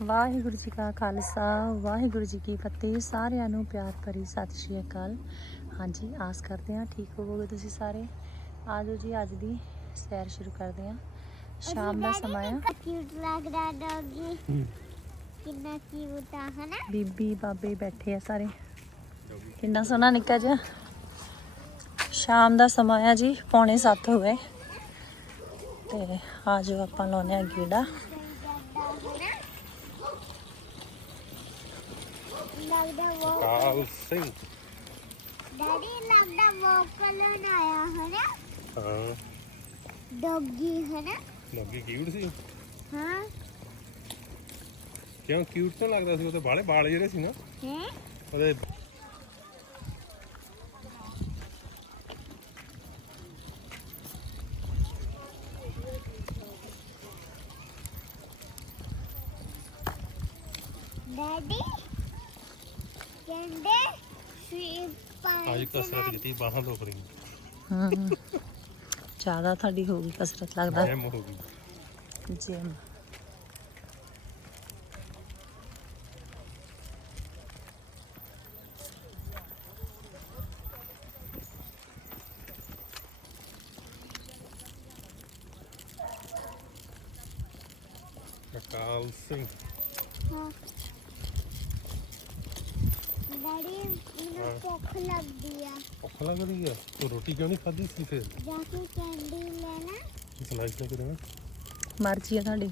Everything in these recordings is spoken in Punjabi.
ਵਾਹਿਗੁਰੂ ਜੀ ਕਾ ਖਾਲਸਾ ਵਾਹਿਗੁਰੂ ਜੀ ਕੀ ਫਤਿਹ। ਸਾਰਿਆਂ ਨੂੰ ਪਿਆਰ ਭਰੀ ਸਤਿ ਸ਼੍ਰੀ ਅਕਾਲ। ਹਾਂਜੀ ਆਸ ਕਰਦੇ ਹਾਂ ਠੀਕ ਹੋਵੋਗੇ ਤੁਸੀਂ ਸਾਰੇ। ਆਜੋ ਜੀ ਅੱਜ ਦੀ ਸੈਰ ਸ਼ੁਰੂ ਕਰਦੇ ਹਾਂ। ਸ਼ਾਮ ਦਾ ਸਮਾਂ ਆ। ਕਿਊਟ ਲੱਗਦਾ ਡੌਗੀ ਕਿੰਨਾ ਕਿਊਟ ਆ ਹਨਾ? ਬੀਬੀ ਬਾਬੇ ਬੈਠੇ ਆ ਸਾਰੇ। ਕਿੰਨਾ ਸੋਹਣਾ ਨਿੱਕਾ ਜਿਹਾ। ਸ਼ਾਮ ਦਾ ਸਮਾਂ ਆ ਜੀ ਪੌਣੇ 7 ਹੋ ਗਏ। ਤੇ ਆਜੋ ਆਪਾਂ ਲਾਉਨੇ ਆ ਗੇੜਾ। ਲੱਗਦਾ ਉਹ ਕਾਲ ਸਿੰਘ। ਡੈਡੀ ਲੱਗਦਾ ਉਹ ਕਲਰ ਆਇਆ ਹਨਾ? ਹਾਂ। ਡੌਗੀ ਹਨਾ? ਲੱਗੀ ਕਿਊਟ ਸੀ? ਹਾਂ। ਕਿਉਂ ਕਿਊਟ ਤਾਂ ਲੱਗਦਾ ਸੀ? ਉਹਦੇ ਬਾਲੇ ਵਾਲ ਜਿਹੜੇ ਸੀ ਨਾ। ਹੈ? ਉਹਦੇ ਡੈਡੀ? ਕਹਿੰਦੇ ਸੀ ਅੱਜ ਕਸਰਤ ਕੀਤੀ ਬਾਹਾਂ ਤੋਂ ਕਰੀ ਹਮ ਜ਼ਿਆਦਾ ਤੁਹਾਡੀ ਹੋ ਗਈ ਕਸਰਤ ਲੱਗਦਾ। ਐਮ ਹੋ ਗਈ। ਜਿਮ। ਕਾਲ ਸਿੰਘ। ਹਾਂ। ਡੈਡੀ ਮੈਨੂੰ। ਭੁੱਖ ਲੱਗਦੀ ਆ। ਭੁੱਖ ਲੱਗ ਰਹੀ ਆ? ਤੂੰ ਰੋਟੀ ਕਿਉਂ ਨਹੀਂ ਖਾਧੀ ਸੀ ਫਿਰ? ਜਾ ਕੇ ਕੈਂਡੀ ਲੈਣਾ ਸਲਾਈਸ ਲੈ ਕੇ ਦੇਣਾ ਮਰਜ਼ੀ ਆ ਤੁਹਾਡੀ।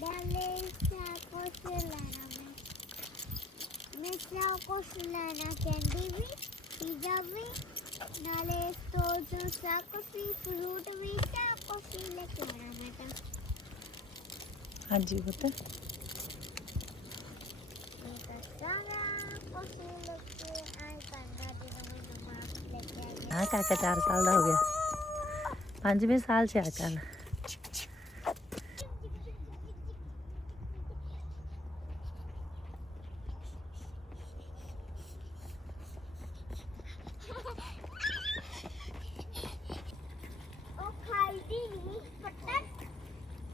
ਡਾਲੇ ਸਾ ਕੁਛ ਲੈਣਾ ਮੈਂ ਮੈਂ ਸਾ ਕੁਛ ਲੈਣਾ ਕੈਂਡੀ ਵੀ ਪੀਜ਼ਾ ਵੀ ਨਾਲੇ ਸਟੋਰ ਤੋਂ ਸਾ ਕੁਛ ਵੀ ਫਰੂਟ ਵੀ ਸਾ ਕੁਛ ਵੀ ਲੈ ਕੇ ਆਉਣਾ ਮੈਂ ਤਾਂ। ਹਾਂਜੀ ਪੁੱਤ ਮੈਂ ਤਾਂ ਸਾਰਾ ਕੁਛ ਲੈ ਕੇ ਆਈ ਕਰਨਾ ਜਦੋਂ ਮੈਨੂੰ ਮਾਂ ਲੈ ਕੇ ਆਈ ਆ ਕਾਕਾ 4 ਸਾਲ ਦਾ ਹੋ ਗਿਆ। ਪੰਜਵੇਂ ਸਾਲ ਚ ਆ ਚੱਲ ਉਹ ਖਾਈਦੀ ਨਹੀਂ ਪੱਟਾ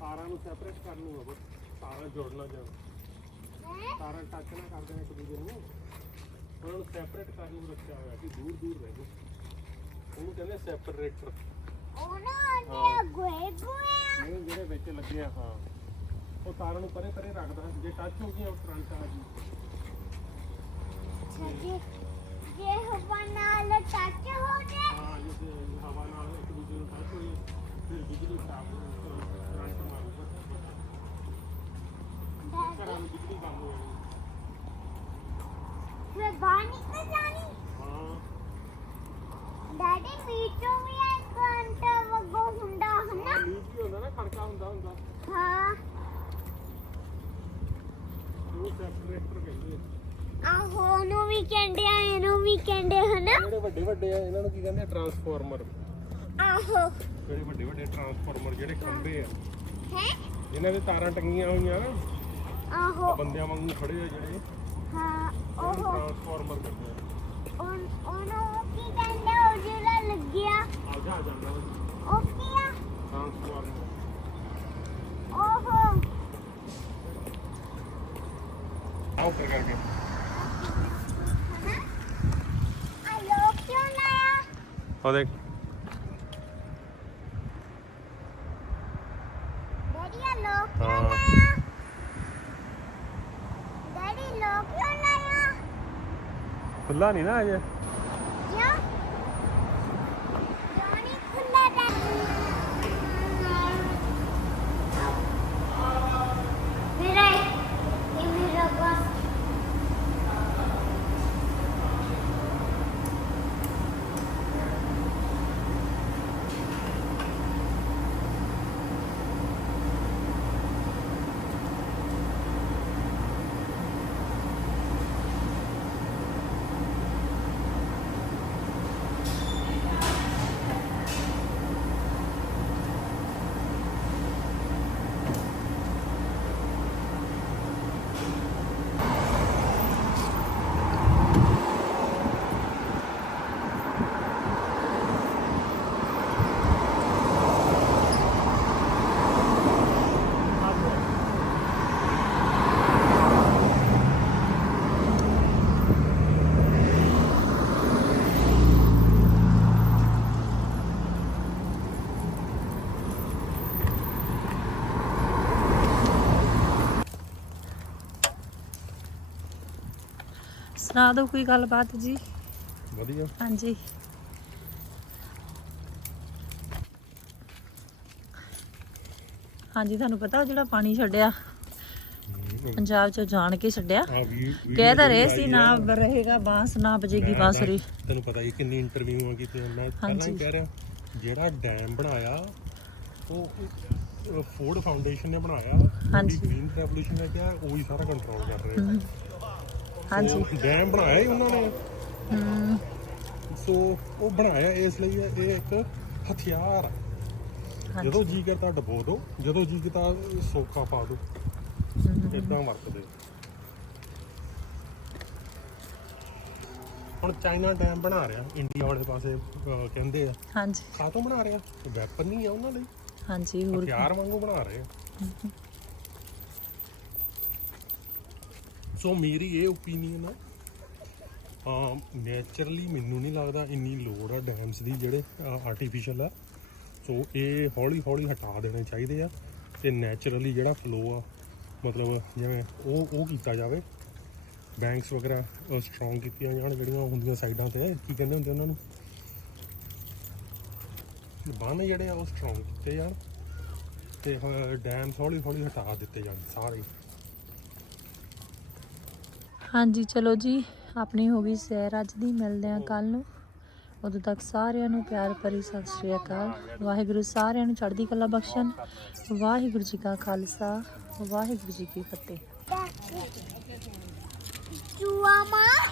ਤਾਰਾਂ ਨੂੰ ਸੈਪਰੇਟ ਕਰ ਲੂਗਾ ਬਸ ਤਾਰਾਂ ਜੋੜਨਾ ਜਾਂ ਹੈ ਤਾਰਾਂ ਟੱਚ ਨਾ ਕਰਦੇ ਨੇ ਇੱਕ ਦੂਜੇ ਨੂੰ। ਉਹਨਾਂ ਨੂੰ ਸੈਪਰੇਟ ਕਰਨ ਨੂੰ ਰੱਖਿਆ ਹੋਇਆ ਕਿ ਦੂਰ ਦੂਰ ਰਹਿ ਜਾਓ। ਉਹਨੂੰ ਕਹਿੰਦੇ ਸੈਪਰੇਟਰ ਉਹਨਾਂ ਦੇ ਗੋਏ ਗੋਏ ਆ। ਇਹ ਜਿਹੜੇ ਵਿੱਚ ਲੱਗੇ ਆ ਹਾਂ। ਉਹ ਤਾਰਾਂ ਨੂੰ ਪਰੇ ਪਰੇ ਰੱਖਦਾ ਜੇ ਟੱਚ ਹੋ ਗਈਆਂ ਉਹ ਕਰੰਟ ਆ ਜੀ ਜੇ। ਜੇ ਹਵਾ ਨਾਲ ਟੱਚ ਹੋ ਜੇ। ਹਾਂ ਜੇ ਹਵਾ ਨਾਲ ਇੱਕ ਦੂਜੇ ਨੂੰ ਟੱਚ ਹੋਈ ਫਿਰ ਬਿਜਲੀ ਖਰਾਬ ਹੋ ਕਰੰਟ ਮਾਰੂਗਾ ਘਰਾਂ ਨੂੰ ਬਿਜਲੀ ਬੰਦ ਹੋ ਜਾਣੀ ਬਾਹਰ ਨਿਕਲ ਜਾਣੀ। ਹਾਂ ਡੈਡੀ ਮੀਟੋ ਵੀ ਇੱਕ ਘੰਟਾ ਵਗੋ ਹੁੰਦਾ ਹਨਾ? ਲੀਕ ਵੀ ਹੁੰਦਾ ਨਾ ਖੜਕਾ ਹੁੰਦਾ ਹੁੰਦਾ। ਹਾਂ। ਉਹ ਸੈਪਰੇਟਰ ਕਹਿੰਦੇ ਆ। ਆਹੋ ਉਹਨੂੰ ਵੀ ਕਹਿੰਦੇ ਆ ਇਹਨੂੰ ਵੀ ਕਹਿੰਦੇ ਹਨਾ? ਜਿਹੜੇ ਵੱਡੇ ਵੱਡੇ ਆ ਇਹਨਾਂ ਨੂੰ ਕੀ ਕਹਿੰਦੇ ਆ? ਟਰਾਂਸਫਾਰਮਰ ਆਹੋ। ਜਿਹੜੇ ਵੱਡੇ ਵੱਡੇ ਟਰਾਂਸਫਾਰਮਰ ਜਿਹੜੇ ਖੰਭੇ ਆ। ਹੈ? ਇਹਨਾਂ ਦੇ ਤਾਰਾਂ ਟੰਗੀਆਂ ਹੋਈਆਂ ਨਾ। ਆਹੋ। ਬੰਦਿਆਂ ਵਾਂਗੂ ਖੜੇ ਆ ਜਿਹੜੇ। ਹਾਂ ਨੂੰ ਉਹ। ਆ ਉਹਨੂੰ ਕੀ ਕਹਿੰਦੇ ਉਹ ਜਿਹੜਾ ਲੱਗਿਆ। ਆ ਜਾ ਆ ਜਾਂਦਾ ਉਹ ਉਹ ਕੀ ਆ? ਟਰਾਂਸਫਾਰਮਰ ਓਹੋ। ਆਓ ਕਰ ਕਰਕੇ ਹਨਾ? ਆ ਲੋਕ ਕਿਉਂ ਲਾਇਆ ਉਹ ਦੇਖ। ਡੈਡੀ ਆ ਲੋਕ ਕਿਉਂ ਹਾਂ। ਲਾਇਆ ਡੈਡੀ ਲੋਕ ਕਿਉਂ ਲਾਇਆ ਖੁੱਲਾ ਨਹੀਂ ਨਾ ਅਜੇ ਕਿਉਂ ਜੋਨੀ ਖੁੱਲਾ ਡੈਡੀ ਮੇਰਾ ਇਹ ਮੇਰਾ ਬਸ ਸੁਣਾ ਦਿਓ ਕੋਈ ਗੱਲਬਾਤ ਜੀ। ਵਧੀਆ। ਹਾਂਜੀ। ਹਾਂਜੀ ਤੁਹਾਨੂੰ ਪਤਾ ਉਹ ਜਿਹੜਾ ਪਾਣੀ ਛੱਡਿਆ ਪੰਜਾਬ ਚੋਂ ਜਾਣ ਕੇ ਛੱਡਿਆ। ਕਹਿ ਤਾਂ ਰਹੇ ਸੀ ਨਾ ਰਹੇਗਾ ਬਾਂਸ ਨਾ ਬਜੇਗੀ ਬਾਂਸੁਰੀ ਤੈਨੂੰ ਪਤਾ ਹੀ ਕਿੰਨੀ ਇੰਟਰਵਿਊਆਂ ਕੀਤੀਆਂ। ਮੈਂ ਪਹਿਲਾਂ ਹੀ। ਕਹਿ ਰਿਹਾ ਜਿਹੜਾ ਡੈਮ ਬਣਾਇਆ ਉਹ ਫੋਰਡ ਫਾਊਂਡੇਸ਼ਨ ਨੇ ਬਣਾਇਆ। ਹਾਂਜੀ। ਗ੍ਰੀਨ ਰੈਵੋਲੂਸ਼ਨ ਨੇ ਕਿਹਾ ਉਹ ਹੀ ਸਾਰਾ ਕੰਟਰੋਲ ਕਰ ਰਹੇ। ਹਾਂਜੀ। ਡੈਮ ਬਣਾਇਆ ਹੀ ਉਹਨਾਂ ਨੇ। ਹਮ, ਸੋ ਉਹ ਬਣਾਇਆ ਇਸ ਲਈ ਹੈ ਇਹ ਇੱਕ ਹਥਿਆਰ। ਹਾਂਜੀ। ਜਦੋਂ ਜੀ ਕਰਦਾ ਡਬੋ ਦੋ ਜਦੋਂ ਜੀ ਕਰਦਾ ਸੋਕਾ ਪਾ ਦੋ। ਇਦਾਂ ਵਰਤਦੇ। ਹੁਣ ਚਾਈਨਾ ਡੈਮ ਬਣਾ ਰਿਹਾ ਇੰਡੀਆ ਵਾਲੇ ਪਾਸੇ ਅਹ, ਕਹਿੰਦੇ ਆ। ਹਾਂਜੀ। ਕਾਹਤੋਂ ਬਣਾ ਰਿਹਾ? ਵੈਪਨ ਨਹੀਂ ਆ ਉਹਨਾਂ ਲਈ। ਹਾਂਜੀ ਹੋਰ। ਹਥਿਆਰ ਵਾਂਗੂ ਬਣਾ ਰਹੇ ਆ। ਸੋ ਮੇਰੀ ਇਹ ਓਪੀਨੀਅਨ ਆ ਆ ਨੇਚਰਲੀ ਮੈਨੂੰ ਨਹੀਂ ਲੱਗਦਾ ਇੰਨੀ ਲੋੜ ਆ ਡੈਮਸ ਦੀ ਜਿਹੜੇ ਆਰਟੀਫੀਸ਼ੀਅਲ ਆ ਸੋ ਇਹ ਹੌਲੀ ਹੌਲੀ ਹਟਾ ਦੇਣੇ ਚਾਹੀਦੇ ਆ ਤੇ ਨੇਚਰਲੀ ਜਿਹੜਾ ਫਲੋ ਆ, ਮਤਲਬ ਜਿਵੇਂ ਉਹ ਉਹ ਕੀਤਾ ਜਾਵੇ। ਬੈਂਕਸ ਵਗੈਰਾ ਸਟਰੋਂਗ ਕੀਤੀਆਂ ਜਾਣ, ਜਿਹੜੀਆਂ ਹੁੰਦੀਆਂ ਸਾਈਡਾਂ ਤੇ, ਕੀ ਕਹਿੰਦੇ ਹੁੰਦੇ ਉਹਨਾਂ ਨੂੰ? ਬੰਨ ਜਿਹੜੇ ਆ ਉਹ ਸਟਰੋਂਗ ਕੀਤੇ ਜਾਣ ਤੇ ਡੈਮ ਹੌਲੀ ਹੌਲੀ ਹਟਾ ਦਿੱਤੇ ਜਾਣ ਸਾਰੇ। ਹਾਂਜੀ, ਚਲੋ ਜੀ, ਆਪਣੀ ਹੋ ਗਈ ਸੈਰ ਅੱਜ ਦੀ, ਮਿਲਦੇ ਆ ਕੱਲ ਨੂੰ। ਉਦੋਂ ਤੱਕ ਸਾਰਿਆਂ ਨੂੰ ਪਿਆਰ ਭਰੀ ਸਤਿ ਸ਼੍ਰੀ ਅਕਾਲ। ਵਾਹਿਗੁਰੂ ਸਾਰਿਆਂ ਨੂੰ ਚੜ੍ਹਦੀ ਕਲਾ ਬਖਸ਼ਣ। ਵਾਹਿਗੁਰੂ ਜੀ ਕਾ ਖਾਲਸਾ, ਵਾਹਿਗੁਰੂ ਜੀ ਕੀ ਫਤਿਹ। ਚੂਆ ਮਾਰ